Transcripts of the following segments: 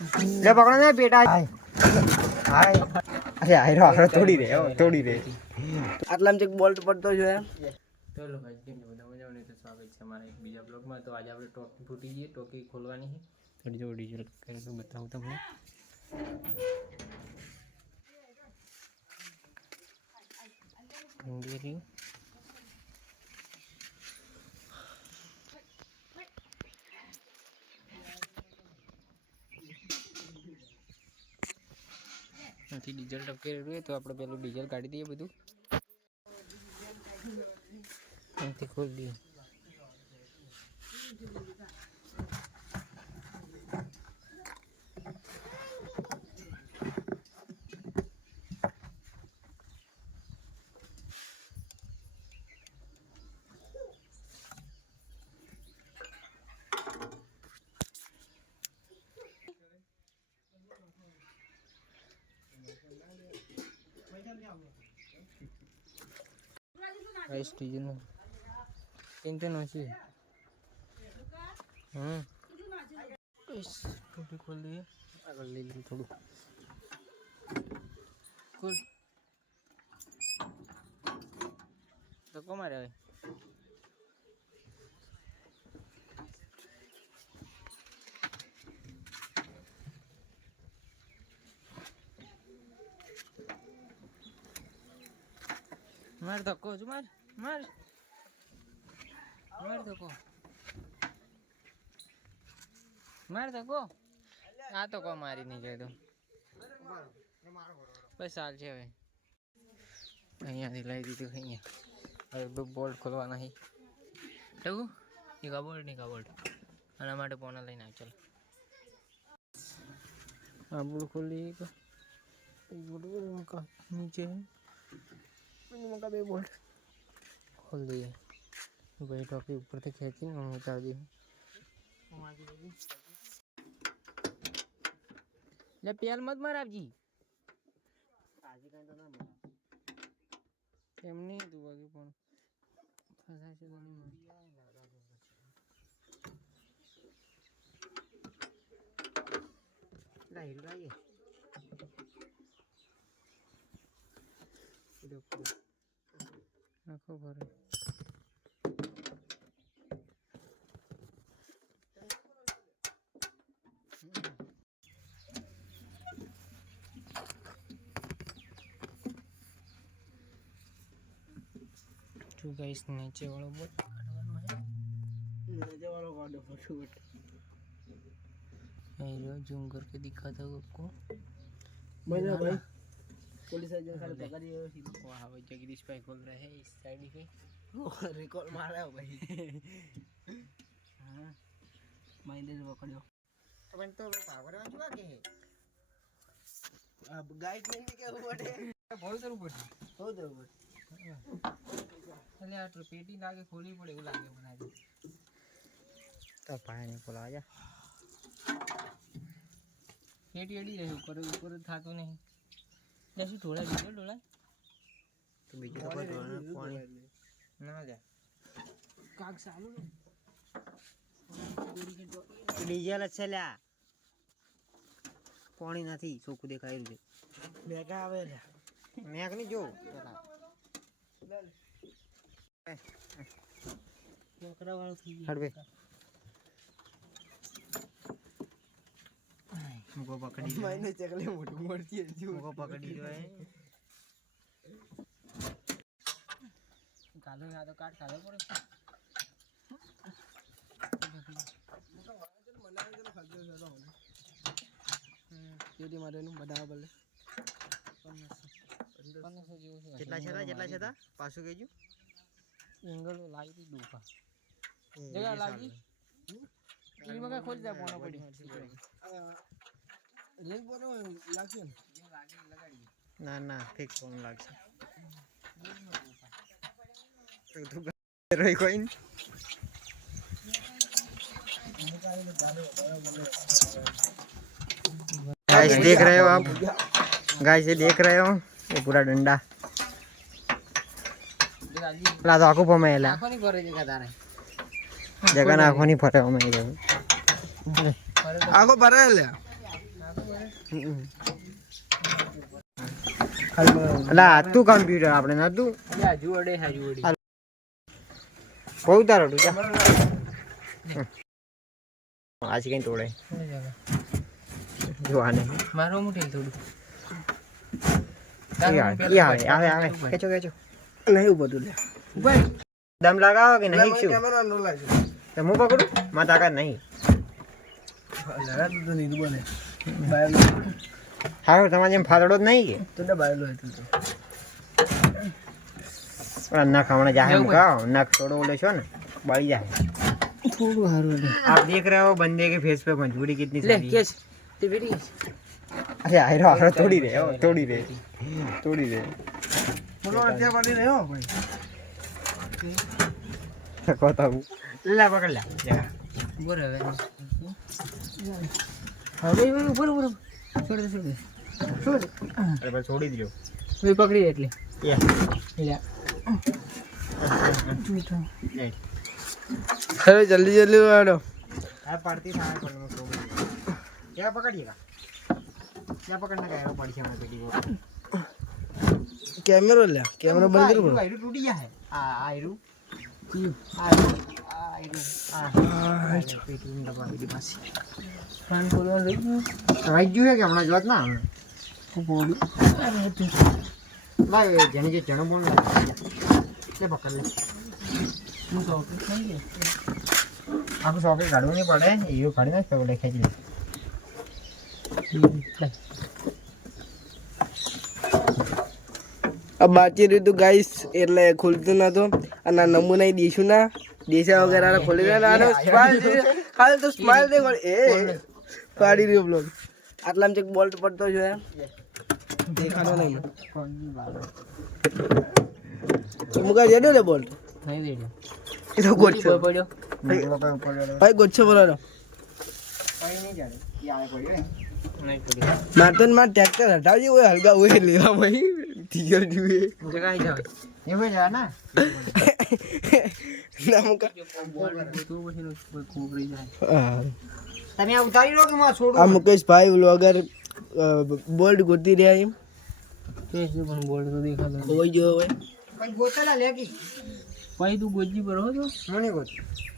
લે પકડો ને બેટા હાય અરે આયરો આયરો તોડી રે હો, તોડી રે આટલામાં ચેક બોલ્ટ પડતો છે તો લો ભાઈ કેમ છો? બધા મજામાં ને તો સ્વાગત છે અમારા એક બીજા બ્લોગમાં તો આજે આપણે ટોકી ફૂટી ગઈ ટોકી ખોલવાની છે થોડી જો ડીઝલ કરીને બતાવું તમને ઊંઘી રહ્યું. નથી ડીઝલ રહ્યું હોય તો આપણે પેલું ડીઝલ કાઢી દઈએ બધું. ખોલી દઈએ. રાઈસ ડીઝલ ટેન્શન ઓછી હમ. ઇસ, ટોપી ખોલી દઈએ આગળ લઈ લઈએ થોડું. ખોલ. હવે માર ધક્કો છું માર માર. માર ધક્કો માર ધક્કો આ તો કો મારી નહીં જાય તું. બસ હાલ છે હવે. અહીંયાથી લઈ દીધું અહીંયા. હવે બોલ્ટ ખોલવાના છે. એવું? એક આ બોલ્ટ ને બોલ્ટ આના માટે પોના લઈને આવ, ચાલો. આ બોલ્ટ ખોલી એક એક બોલ્ટ મૂકા નીચે પછી મૂકા બે બોલ્ટ ખોલી દઈએ ભાઈ ટોપી ઉપરથી ખેંચીને હું ઉતારી દઉં લે પેલ મત માર આપજી એમ નહીં તું વાગે પણ ફસાય છે તો નહીં માર. લા હીરો લાઈએ નાખો ભરે જો ગાઈસ નીચે વાળો બોટ કાઢવાનો है નજરવાળો કાઢો ફટાફટ ये जो जूम करके दिखाता हूँ आपको બને ભાઈ પોલીસ એજન્ટ ખાલી પકડી આવ્યો સીધો वहाँ पे जगदीश भाई खोल रहे हैं इस साइड पे રેકોર્ડ માર્યો ભાઈ હા માઇન્ડેજ પકડ્યો પણ તો પાવર શું વાગે આ ગાઈડ નહીં કેવું પડે ફોન કરવું પડશે હો દેવું એટલે આ તો પેટી લાગે ખોલવી પડે એવું લાગે મને આજે તો ભાઈ ને બોલાવા જા પેટી અડી જાય ઉપર ઉપર જ થતું નહીં એટલે શું ઢોળાય બીજો ઢોળાય તો બીજું તો પાણી ના લે કાક સાલું ડીઝલ છે લ્યા પાણી નથી ચોખ્ખું દેખાય છે મેગા આવે રે મેઘ નહીં જો પેલા છોકરા વાળું થઈ હડવે મુકો પકડી ગયું માઇન્ડે ચકલી મોટું મળતી હજુ મુકો પકડી જોય કાલો ના તો કાટ કાલો બલે છે. કેટલા છે તા? કેટલા છે પાછું કહેજો. એંગલ લાગી હતી દુખા જગા લાગી. ખોલી દે પોનો પડી. રેલ પર લાગશે ને લગાડી ના ના ફિક્સ ફોન લાગશે તો તું રોઈ કોઈ નહીં गाइस देख रहे हो आप गाइस ये देख रहे हो ये पूरा डंडा ला तो आंखों पर मेला આખો નહીં ભરે જગા તારે जगह ना आंखों नहीं फटे हो मैं આખો ભરાય લે ખાલી મને અલા હતું કમ્પ્યુટર આપણે નતું અડે હજુ અડે બહુ તારો તું આજ કઈ તોડે. જોવાને. મારો મોટે થોડું આવે આવે આવે. આવે ખેંચો ખેંચો. નહીં ઊભો લે. દમ લગાવો કે નહીં શું? તો હું પકડું? માં તાકાત નહીં. હારું તમારે જેમ ફાદડો જ નહીં કે તો બાયલો હતું તો પણ નખ હમણાં જાહે મુકાવો નખ થોડો ઓલો છો ને બળી જાય થોડું હારું આપ દેખ રહે હો બંદે કે ફેસ पे મજબૂરી કિતની સારી કેસ તે બેરી અરે આયરો આયરો તોડી રે તોડી રે તોડી રે બોલો અત્યારે બની રહ્યો ભાઈ કોતા લે પકડ લે બોર હવે હવે ઉપર ઉપર છોડી દે દે. છોડ. અરે ભાઈ જલ્દી જલ્દી વાળો આ ગયો કેમેરો લે કેમેરો બંધ કરું આયરું તૂટી ગયા આ આયરું. बाचे रही तो गाइस एट खुलत ना तो અને નમૂના દેશું ના. દેશા વગેરે આને ખોલી સ્માઈલ ખાલી તો સ્માઈલ દે એ પાડી રહ્યો બ્લોગ આટલામાં ચેક બોલ્ટ પડતો છે. દેખાતો નહીં. મુકા જેડો લે બોલ્ટ. દે એ તો ગોચ્છો પડ્યો. ભાઈ ગોચ્છો નહીં પડ્યો માર ટ્રેક્ટર હટાવજે ઓય હલકા ઓય લેવા ભાઈ. ટીયર જુએ. જગાઈ જાવ તમે ઉતારી લો કે માં આ મુકેશ ભાઈ વ્લોગર બોલ્ડ ગોતી રહ્યા એમ તે જ પણ બોલ્ડ તો દેખાતો કોઈ જો હોય પછી ગોતલા લે કી ભાઈ તું ગોજી પર હો તો મને ગોત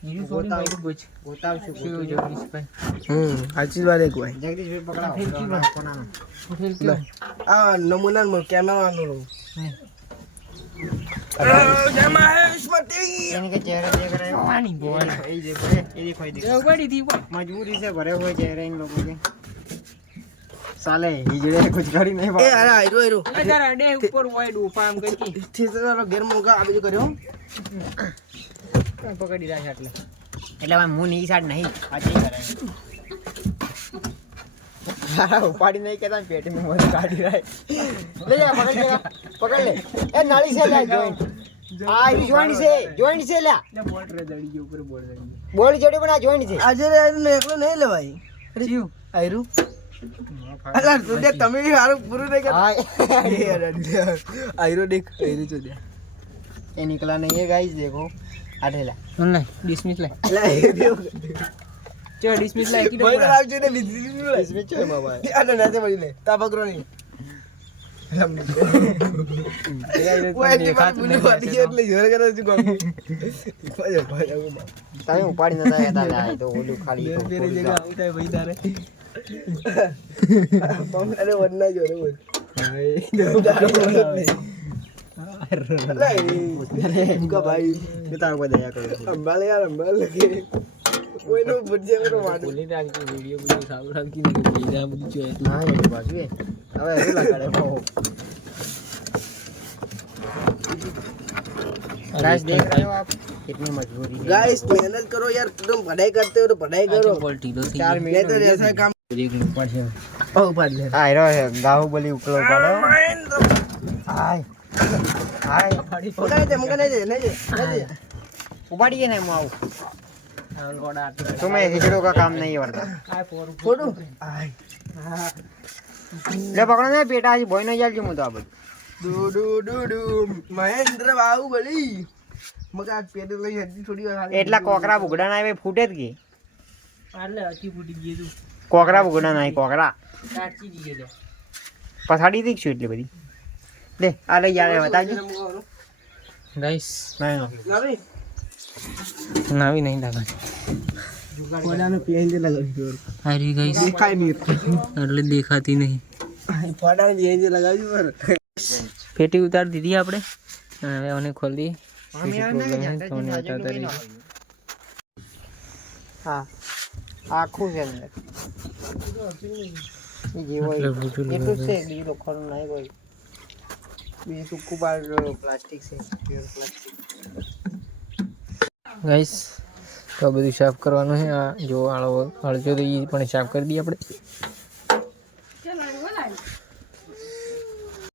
બીજું છોડી ભાઈ ગોજ ગોજ ગોતાવશું શિવ જગદીશ ભાઈ હમ સાચી વાત એક ભાઈ જગદીશભાઈ પકડાવો ફેંકી તો ભાઈ કોના આ નમૂના કેમેરા નો સાલે હિજડે નહીં એ અરે આમ કરી થી તારો ગેર મોગા આ બીજું કર્યો એટલે એટલે ભાઈ ની સાડ નહીં આ ઉપાડી નહીં કેતા પેટી માં કાઢી રાખ પકડ લે એ નાળી છે આ જોઈન્ટ જડી પણ આ જોઈન્ટ છે. આજે એકલો નહીં લેવાય. જીવ આયરું. તમે દેખો આઠેલા નહીં ડિસમિસ લે ચો ડિસમિસ લે કી ભાઈ આવજો ને તમે ઉપાડી એ ખાલી ભાઈ એ તારા દયા કરું અંબાલે યાર અંબાલે કોઈનું ભુજ્યા કરો વાડું બોલી રાખજો વિડિયો બધું સારું રાખી ને બીજા બધું તું હા એની બાજુ એ. હવે એવું લગાડે બહુ. Guys, देख रहे हो आप कितनी मजबूरी है गाइस मेहनत करो यार तुम पढ़ाई करते हो तो पढ़ाई करो બોલ ઢીલો થઈ ચાર ગયો मैं तो મિનિટ जैसा काम એક પડશે ओ पढ़ ले હા હીરો છે બાહુબલી ઉપલો પડે હાય હાય मुका नहीं दे मुका नहीं दे नहीं दे नहीं दे ઉપાડી ગયા ને હું આવું ગોડા આટી तुम्हें हिजड़ों का काम नहीं લે પકડો ને બેટા આજે બોયનો યાર છું હું તો આ બધું. ડુ ડુ ડુ ડુ મહેન્દ્ર બાહુબલી મગા પેટ લઈ હજી થોડી વાર એટલા કોકરા ભૂગડા ના આવે ફૂટે જ કે? આટલે હજી ફૂટી ગયું તું. કોકરા ભૂગડા ના કોકરા. કાચી દીધી લે પછાડી દીક છું એટલી બધી? લે આ લઈ યાર બતાવજો ગાઈસ. ના નવી નહીં લાગે. ફોડાનો PNG લગાવજો હારી ગાઈસ દેખાય નહીં એટલે દેખાતી નહીં ફોડાનો PNG લગાવજો પર પેટી ઉતારી દીધી આપણે અને હવે આને ખોલી દઈએ શું શું problem છે તમને બતાવતા રહીએ. હા આખું છે અંદર એ જે હોય એટલે બધું એટલું જ લગાવે. છે બીજું તો ખરું નહીં કોઈ બીજું સૂકું બાર પ્લાસ્ટિક છે પ્યોર પ્લાસ્ટિક ગાઈસ તો બધું સાફ કરવાનું છે. આ જો આળો અળજો તો એ પણ સાફ કરી દઈએ આપણે.